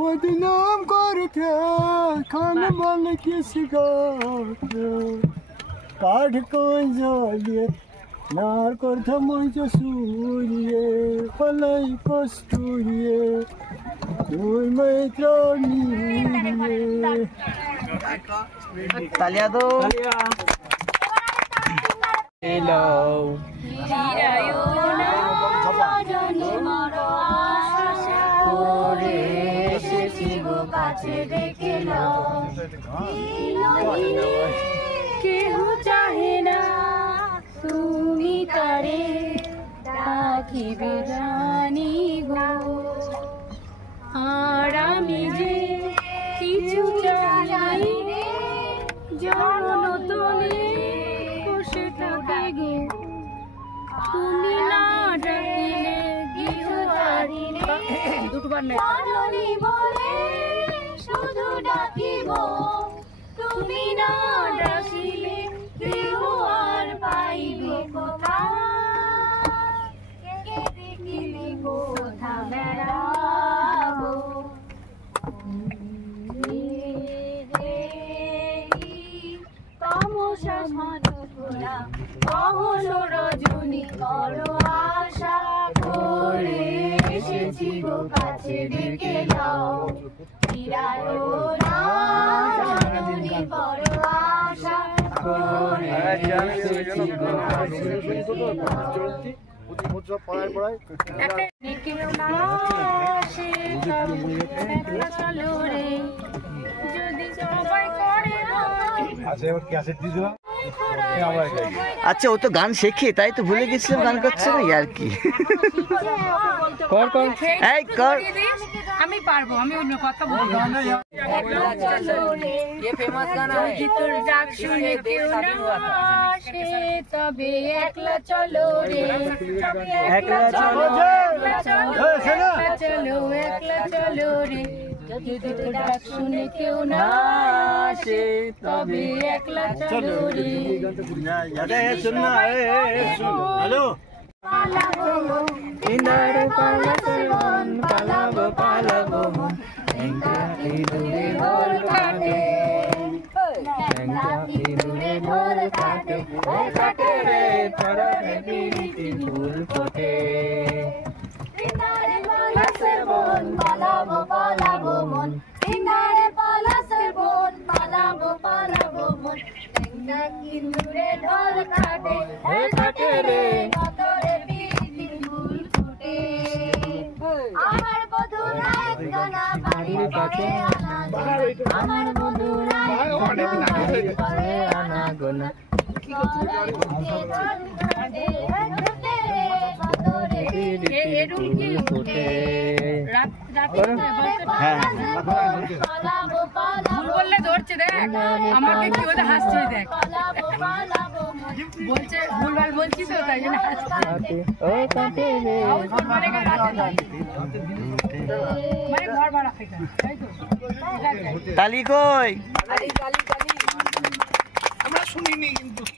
बदनाम करके खाना बन किसी का काठ को जलिए नार करता मुझे सूर्य फलाई कस्तूरिये कोई मैत्रानी तालिया दो हेलो केहू चाहे ना তুমি তারে ডাকিবে জানি গো আর আমি যে কিছু চাই জন তলে বসে থাকে গো তুমি না ডাকিলে কিছু পারি দুটোবার না বলে শুধু ডাকিব তুমি না ডাকিলে কেউ আর পাইবে কোথায় দেখিলে কোথা বেড়াবো তমসা ঘনঘোরা কখনো রজনী বড় আশা করে এসেছি গো কাছে ডেকে যাও ফিরায়ো না জননী বড় আশা করে এসেছি গো কাছে ডেকে যাও চলো রে যদি সবাই করে আচ্ছা ও তো গান শেখে তাই তো ভুলে গেছিলাম গান করছে না यार কি কর কর এই কর আমি পারবো আমি অন্য কথা বলবো ये फेमस गाना है তোর ডাক শুনে কেউ না আসে তবে একলা চলো রে একলা চলো চলো একলা চলো রে যদি তোর ডাক শুনে কেউ না আসে তবে একলা চলো রে हेलो ইন্দারে পালাবো পালাবো পালাবো মন এঙ্কা ইদুরে ঢোল কাটে এঙ্কা ইদুরে ঢোল কাটে ও কাটে রে পরানে বিরিতি ফুল ফোটে ইন্দারে পালাসের বন পালাবো পালাবো মন ইন্দারে পালাসের বন পালাবো পালাবো মন এঙ্কা ইদুরে ঢোল কাটে ও কাটে রে কতরে বিরিতি ফুল ফোটে আমার বধুরা একখানা বাড়ির কাছে আমার বধুরা একখানা বাড়ির পরে আনা গোনা বললে ধরছে দেখ আমাকে কি ওদের হাসছে দেখ বলছে ভুলভাল বলছি তো তাই জন্য মানে ঘর ভাড়া তাই তো তালি কই আমরা শুনিনি কিন্তু